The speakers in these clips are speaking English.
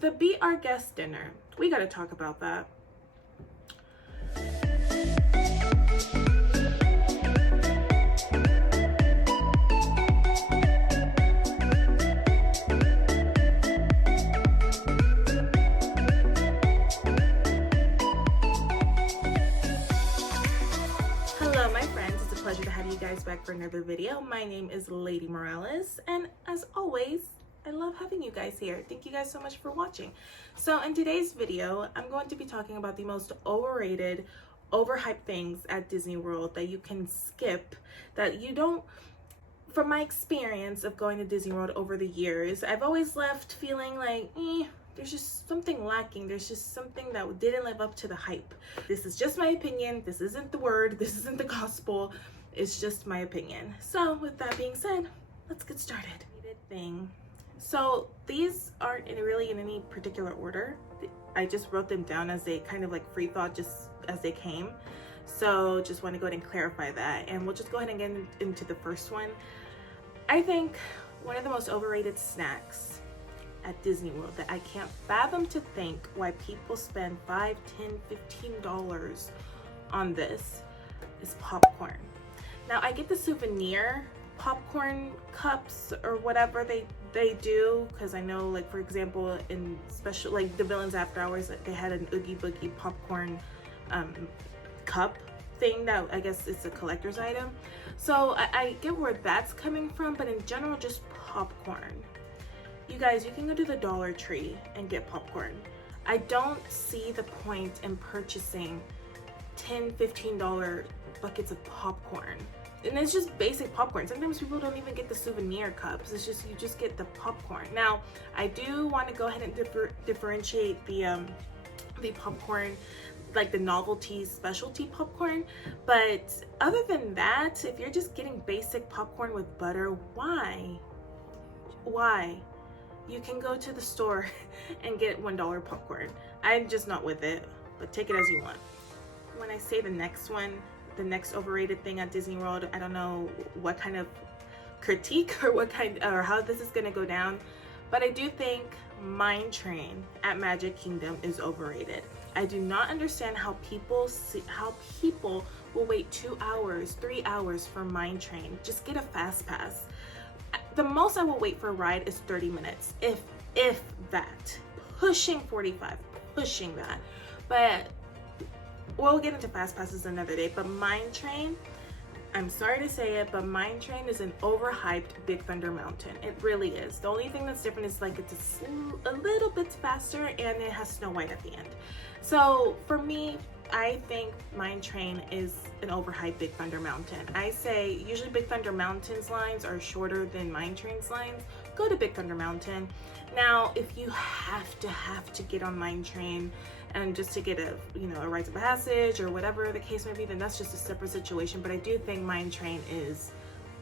the Be Our Guest dinner. We gotta talk about that. Hello my friends, it's a pleasure to have you guys back for another video. My name is Lady Morales, and as always, I love having you guys here. Thank you guys so much for watching. So in today's video, I'm going to be talking about the most overrated, overhyped things at Disney World that you can skip, that you don't. From my experience of going to Disney World over the years, I've always left feeling like, there's just something lacking. There's just something that didn't live up to the hype. This is just my opinion. This isn't the word. This isn't the gospel. It's just my opinion. So with that being said, let's get started. So these aren't really in any particular order. I just wrote them down as a kind of like free thought, just as they came. So just want to go ahead and clarify that. And we'll just go ahead and get into the first one. I think one of the most overrated snacks at Disney World that I can't fathom to think why people spend $5, $10, $15 on this is popcorn. Now I get the souvenir popcorn cups or whatever they do, because I know, like, for example, in special, like the Villains After Hours, they had an Oogie Boogie popcorn cup thing that I guess it's a collector's item. So I get where that's coming from, but in general, just popcorn. You guys, you can go to the Dollar Tree and get popcorn. I don't see the point in purchasing $10, $15 buckets of popcorn. And it's just basic popcorn. Sometimes people don't even get the souvenir cups. It's just, you just get the popcorn. Now, I do want to go ahead and differentiate the popcorn, like the novelty specialty popcorn. But other than that, if you're just getting basic popcorn with butter, why? You can go to the store and get $1 popcorn. I'm just not with it, but take it as you want. When I say the next one, the next overrated thing at Disney World, I don't know what kind of critique or how this is gonna go down, but I do think Mine Train at Magic Kingdom is overrated. I do not understand how people will wait 2 hours, 3 hours for Mine Train. Just get a fast pass. The most I will wait for a ride is 30 minutes, if that. Pushing 45, pushing that. But we'll get into fast passes another day. But Mine Train, I'm sorry to say it, but Mine Train is an overhyped Big Thunder Mountain. It really is. The only thing that's different is like it's a little bit faster and it has Snow White at the end. So for me, I think Mine Train is an overhyped Big Thunder Mountain. I say usually Big Thunder Mountain's lines are shorter than Mine Train's lines. Go to Big Thunder Mountain. Now, if you have to get on Mine Train and just to get a rite of passage or whatever the case may be, then that's just a separate situation. But I do think Mine Train is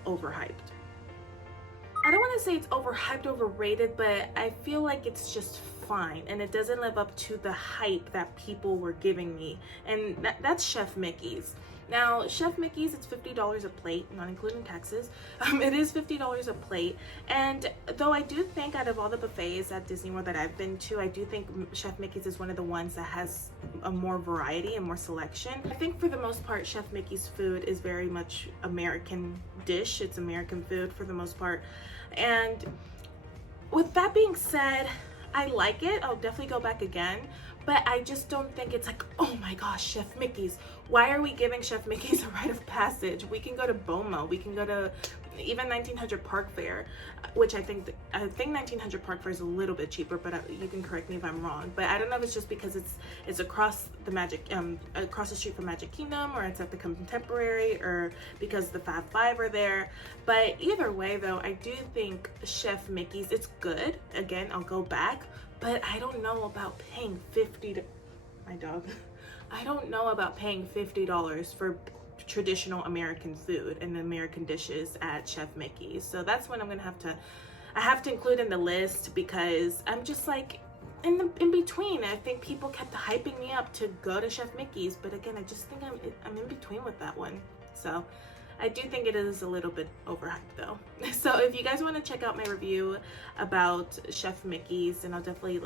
overhyped. I don't want to say it's overhyped, overrated, but I feel like it's just fine and it doesn't live up to the hype that people were giving me, and that's Chef Mickey's. Now, Chef Mickey's, it's $50 a plate, not including taxes. It is $50 a plate, and though I do think out of all the buffets at Disney World that I've been to, I do think Chef Mickey's is one of the ones that has a more variety and more selection. I think for the most part, Chef Mickey's food is very much American dish. It's American food for the most part. And with that being said, I like it. I'll definitely go back again, but I just don't think it's like, oh my gosh, Chef Mickey's. Why are we giving Chef Mickey's a rite of passage? We can go to BOMA. We can go to even 1900 Park Fair, which I think 1900 Park Fair is a little bit cheaper, but you can correct me if I'm wrong. But I don't know if it's just because it's across the street from Magic Kingdom, or it's at the Contemporary, or because the Fab Five are there. But either way, though, I do think Chef Mickey's, it's good. Again, I'll go back, but I don't know about paying I don't know about paying $50 for traditional American food and American dishes at Chef Mickey's. So that's what I have to include in the list, because I'm just like in between. I think people kept hyping me up to go to Chef Mickey's, but again, I just think I'm in between with that one. So I do think it is a little bit overhyped though. So if you guys want to check out my review about Chef Mickey's, then I'll definitely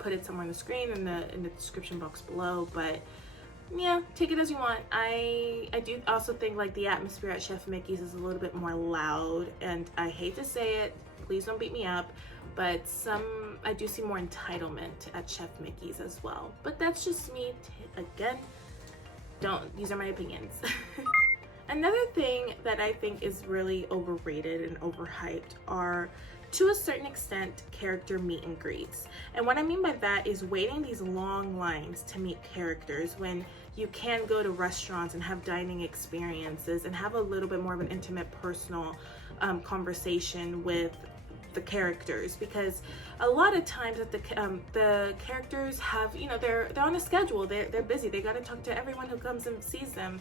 put it somewhere on the screen in the description box below. But yeah, take it as you want. I do also think like the atmosphere at Chef Mickey's is a little bit more loud, and I hate to say it, please don't beat me up, but I do see more entitlement at Chef Mickey's as well. But that's just me. Again, these are my opinions. Another thing that I think is really overrated and overhyped are, to a certain extent, character meet and greets. And what I mean by that is waiting these long lines to meet characters when you can go to restaurants and have dining experiences and have a little bit more of an intimate, personal conversation with the characters. Because a lot of times that the characters have, you know, they're on a schedule, they're busy, they got to talk to everyone who comes and sees them.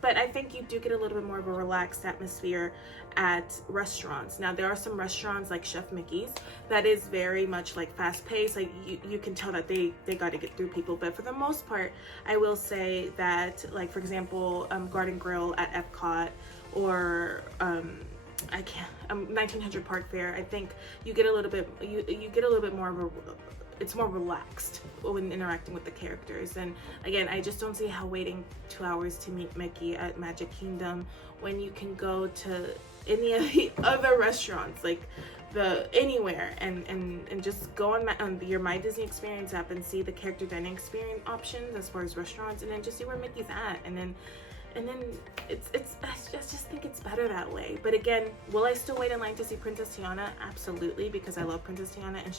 But I think you do get a little bit more of a relaxed atmosphere at restaurants. Now, there are some restaurants like Chef Mickey's that is very much like fast paced. Like you can tell that they got to get through people. But for the most part, I will say that, like, for example, Garden Grill at Epcot, or 1900 Park Fair, I think you get a little bit, you get a little bit more of a, it's more relaxed when interacting with the characters. And again, I just don't see how waiting 2 hours to meet Mickey at Magic Kingdom when you can go to any of the other restaurants, like anywhere, and just go on your My Disney Experience app and see the character dining experience options as far as restaurants, and then just see where Mickey's at, and then I just think it's better that way. But again, will I still wait in line to see Princess Tiana? Absolutely, because I love Princess Tiana, and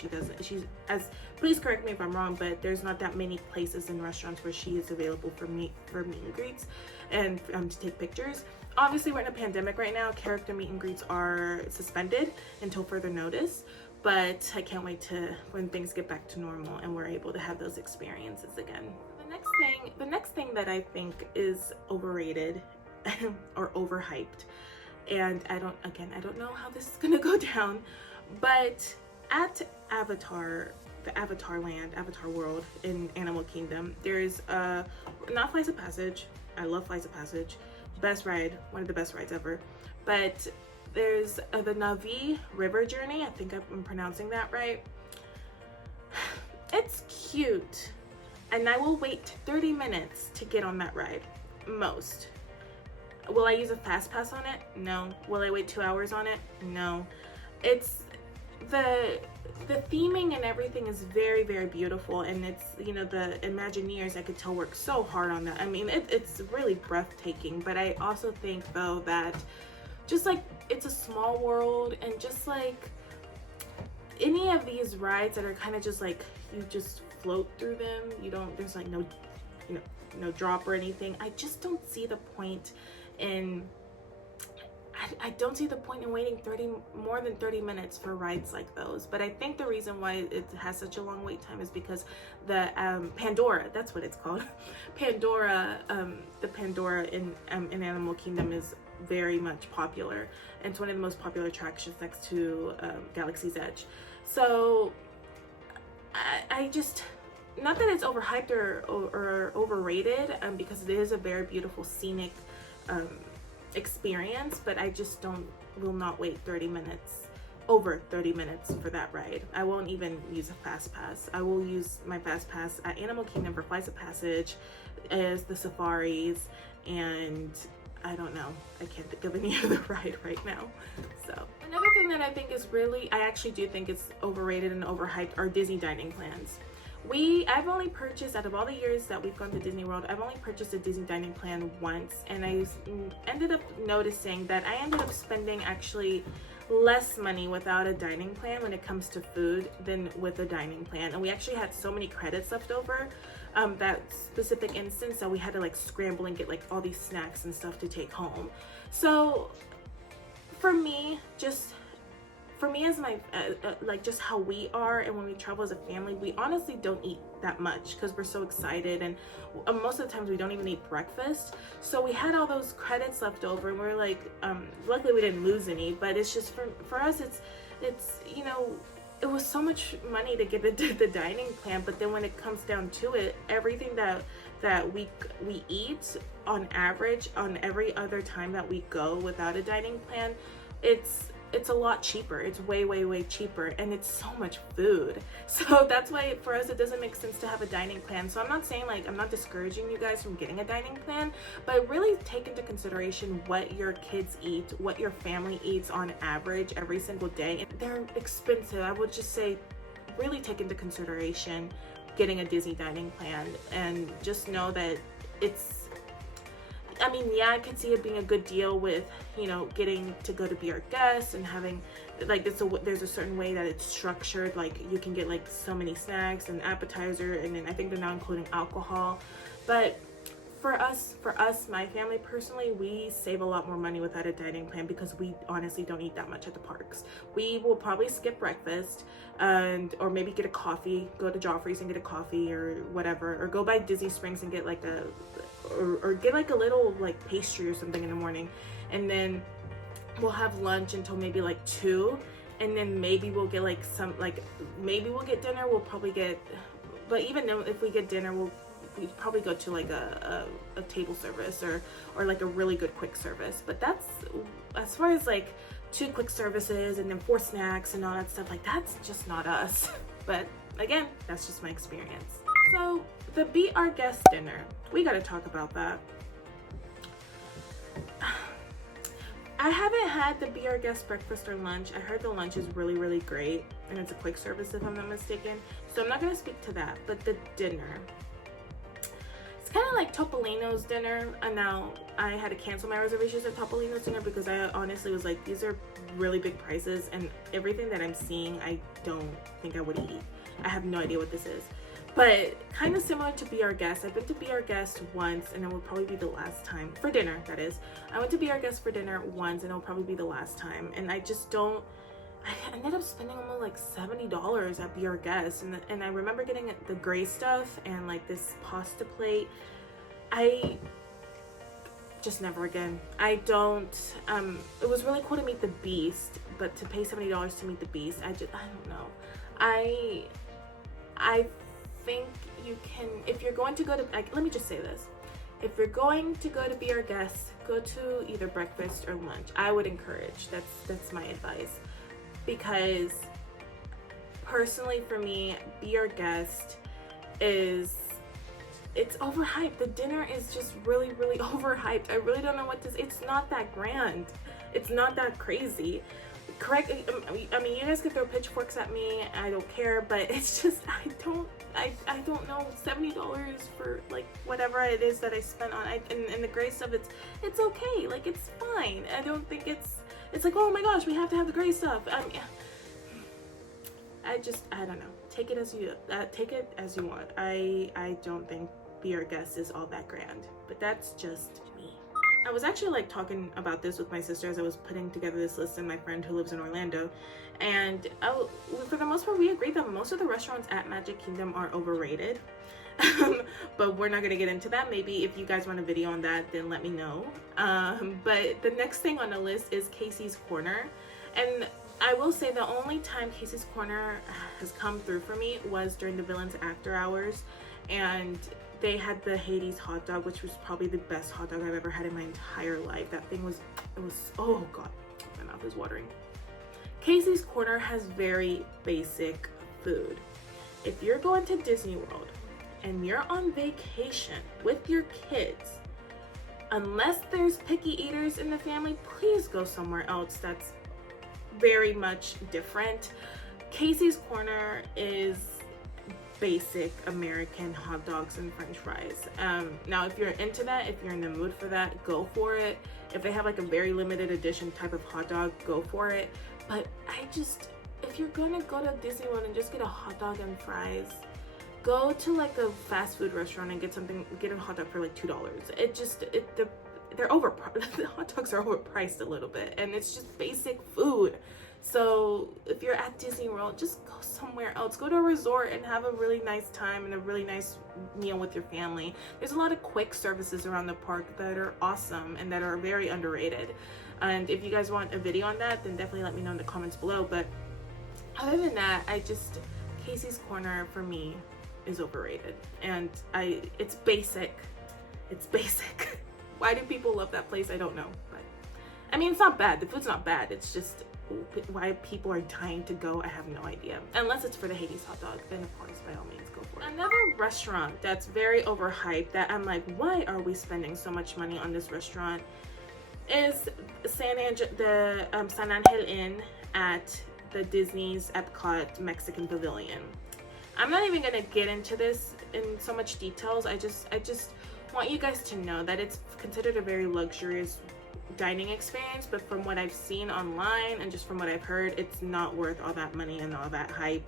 please correct me if I'm wrong, but there's not that many places in restaurants where she is available for meet and greets and to take pictures. Obviously, we're in a pandemic right now. Character meet and greets are suspended until further notice, but I can't wait to when things get back to normal and we're able to have those experiences again. The next thing that I think is overrated or overhyped, and I don't know how this is gonna go down, but at the Avatar Land, Avatar World in Animal Kingdom, there's not Flights of Passage. I love Flights of Passage, best ride, one of the best rides ever. But there's the Navi River Journey. I think I'm pronouncing that right. It's cute, and I will wait 30 minutes to get on that ride, most. Will I use a fast pass on it? No. Will I wait 2 hours on it? No. It's the theming and everything is very, very beautiful, and it's, you know, the Imagineers, I could tell, work so hard on that. I mean, it's really breathtaking. But I also think, though, that just like it's a small world, and just like any of these rides that are kind of just like you just float through them, there's like no, you know, no drop or anything. I just don't see the point in I don't see the point in waiting more than 30 minutes for rides like those. But I think the reason why it has such a long wait time is because the Pandora, that's what it's called, Pandora, the Pandora in Animal Kingdom is very much popular, and it's one of the most popular attractions next to Galaxy's Edge. So I just, not that it's overhyped or overrated, because it is a very beautiful scenic experience, but I just will not wait over 30 minutes for that ride. I won't even use a fast pass. I will use my fast pass at Animal Kingdom for Flights of Passage, as the safaris, and I don't know, I can't think of any other ride right now. So another thing that I think is I actually do think it's overrated and overhyped are Disney dining plans. I've only purchased, out of all the years that we've gone to Disney World, I've only purchased a Disney dining plan once, and I ended up noticing that I ended up spending actually less money without a dining plan when it comes to food than with a dining plan. And we actually had so many credits left over that specific instance that we had to like scramble and get like all these snacks and stuff to take home. So for me as my like just how we are, and when we travel as a family, we honestly don't eat that much because we're so excited, and most of the times we don't even eat breakfast. So we had all those credits left over, and we're like, luckily we didn't lose any, but it's just for us, it's you know, it was so much money to get the dining plan, but then when it comes down to it, everything that we eat on average on every other time that we go without a dining plan, it's it's a lot cheaper. It's way cheaper, and it's so much food. So that's why for us it doesn't make sense to have a dining plan. So I'm not saying, like, I'm not discouraging you guys from getting a dining plan, but really take into consideration what your kids eat, what your family eats on average every single day. They're expensive. I would just say really take into consideration getting a Disney dining plan, and just know that it's, I mean, yeah, I could see it being a good deal with, you know, getting to go to Be Our Guest and having, like, there's a certain way that it's structured. Like, you can get like so many snacks and appetizer, and then I think they're now including alcohol. But for us, my family personally, we save a lot more money without a dining plan because we honestly don't eat that much at the parks. We will probably skip breakfast or maybe get a coffee, go to Joffrey's and get a coffee or whatever, or go by Disney Springs and get like or get like a little like pastry or something in the morning, and then we'll have lunch until maybe like 2, and then maybe we'll get like maybe we'll get dinner. We'll probably get, but even though if we get dinner, we'd probably go to like a table service or like a really good quick service. But that's, as far as like 2 quick services and then 4 snacks and all that stuff, like, that's just not us. But again, that's just my experience. So the Be Our Guest dinner, we got to talk about that. I haven't had the Be Our Guest breakfast or lunch. I heard the lunch is really great, and it's a quick service if I'm not mistaken. So I'm not going to speak to that. But the dinner, it's kind of like Topolino's dinner. And now I had to cancel my reservations at Topolino's dinner because I honestly was like, these are really big prices, and everything that I'm seeing, I don't think I would eat. I have no idea what this is. But kind of similar to Be Our Guest. I've been to Be Our Guest once, and it will probably be the last time. For dinner, that is. I went to Be Our Guest for dinner once, and it will probably be the last time. And I just don't, I ended up spending almost like $70 at Be Our Guest. And I remember getting the gray stuff and like this pasta plate. I just never again. I don't, it was really cool to meet the Beast, but to pay $70 to meet the Beast, I don't know. I think you can, if you're going to go to, like, let me just say this, if you're going to go to Be Our Guest, go to either breakfast or lunch. I would encourage, that's my advice, because personally for me, Be Our Guest it's overhyped. The dinner is just really overhyped. I really don't know what this, it's not that grand, it's not that crazy. Correct, I mean, you guys can throw pitchforks at me, I don't care, but it's just, I don't know, $70 for like whatever it is that I spent on, and the gray stuff, it's okay, like, it's fine. I don't think it's like, oh my gosh, we have to have the gray stuff. I don't know, take it as you want. I don't think Be Our Guest is all that grand, but that's just me. I was actually like talking about this with my sister as I was putting together this list, and my friend who lives in Orlando, and for the most part we agreed that most of the restaurants at Magic Kingdom are overrated. But we're not going to get into that. Maybe if you guys want a video on that, then let me know. But the next thing on the list is Casey's Corner, and I will say the only time Casey's Corner has come through for me was during the Villains After Hours, and they had the Hades hot dog, which was probably the best hot dog I've ever had in my entire life. That thing was, oh god, my mouth is watering. Casey's Corner has very basic food. If you're going to Disney World and you're on vacation with your kids, unless there's picky eaters in the family, please go somewhere else that's very much different. Casey's Corner is basic American hot dogs and french fries. Now if you're into that, if you're in the mood for that, go for it. If they have like a very limited edition type of hot dog, go for it. But if you're gonna go to Disney World and just get a hot dog and fries, go to like a fast food restaurant and get a hot dog for like $2. They're overpriced. The hot dogs are overpriced a little bit, and it's just basic food. So if you're at Disney World, just go somewhere else. Go to a resort and have a really nice time and a really nice meal with your family. There's a lot of quick services around the park that are awesome and that are very underrated. And if you guys want a video on that, then definitely let me know in the comments below. But other than that, Casey's Corner for me is overrated. And it's basic. It's basic. Why do people love that place? I don't know. But I mean, it's not bad. The food's not bad. It's just why people are dying to go, I have no idea. Unless it's for the Hades hot dog, then of course, by all means, go for it. Another restaurant that's very overhyped that I'm like, why are we spending so much money on this restaurant, is San Angel Inn at the Disney's Epcot Mexican Pavilion. I'm not even gonna get into this in so much details. I just want you guys to know that it's considered a very luxurious dining experience, but from what I've seen online and just from what I've heard, it's not worth all that money and all that hype.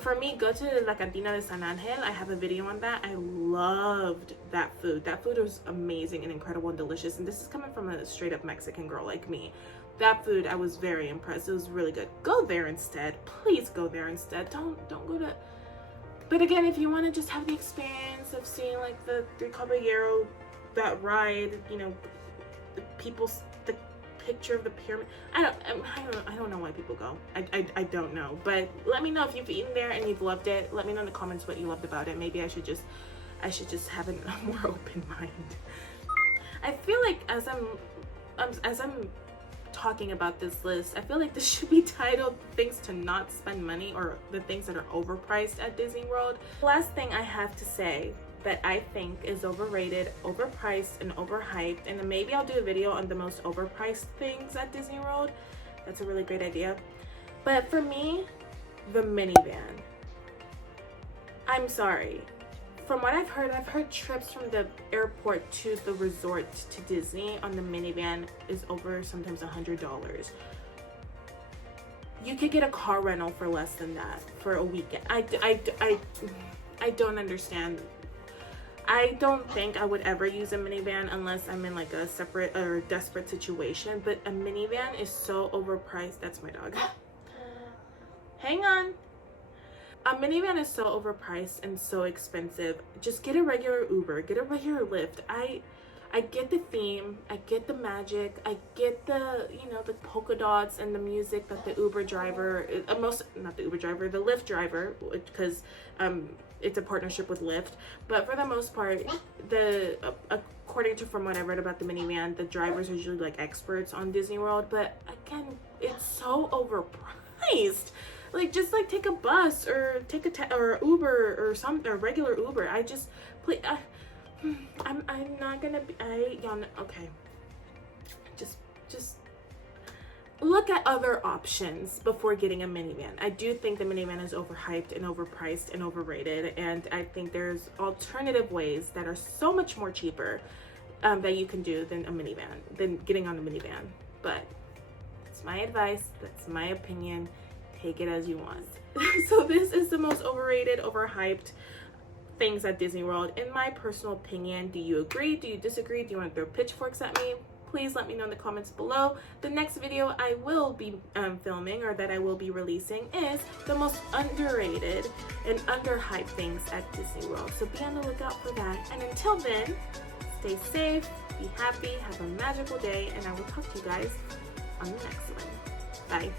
For me, go to La Cantina de San Angel. I have a video on that. I loved that food. That food was amazing and incredible and delicious. And this is coming from a straight up Mexican girl like me. That food, I was very impressed. It was really good. Go there instead. Please go there instead. Don't go to... But again, if you want to just have the experience of seeing like the Three Caballero, that ride, you know, the picture of the pyramid. I don't know why people go. I don't know. But let me know if you've eaten there and you've loved it. Let me know in the comments what you loved about it. Maybe I should just have a more open mind. I feel like as I'm talking about this list, I feel like this should be titled things to not spend money, or the things that are overpriced at Disney World. Last thing I have to say that I think is overrated, overpriced, and overhyped, and then maybe I'll do a video on the most overpriced things at Disney World. That's a really great idea. But for me, the minivan. I'm sorry. From what I've heard trips from the airport to the resort to Disney on the minivan is over sometimes $100. You could get a car rental for less than that for a weekend. I don't understand. I don't think I would ever use a minivan unless I'm in like a separate or desperate situation, but a minivan is so overpriced. That's my dog. Hang on. A minivan is so overpriced and so expensive. Just get a regular Uber, get a regular Lyft. I get the theme, I get the magic, I get the, you know, the polka dots and the music that the Uber driver, the Lyft driver, because it's a partnership with Lyft. But for the most part, according to from what I read about the minivan, the drivers are usually like experts on Disney World. But again, it's so overpriced. Like, just like take a bus or take or Uber or or regular Uber. I just please. I'm not gonna be. Okay. Just look at other options before getting a minivan. I do think the minivan is overhyped and overpriced and overrated, and I think there's alternative ways that are so much more cheaper that you can do than getting on a minivan. But it's my advice. That's my opinion. Take it as you want. So this is the most overrated, overhyped things at Disney World in my personal opinion. Do you agree? Do you disagree? Do you want to throw pitchforks at me? Please let me know in the comments below. The next video I will be filming, or that I will be releasing, is the most underrated and underhyped things at Disney World. So be on the lookout for that. And until then, stay safe, be happy, have a magical day, and I will talk to you guys on the next one. Bye.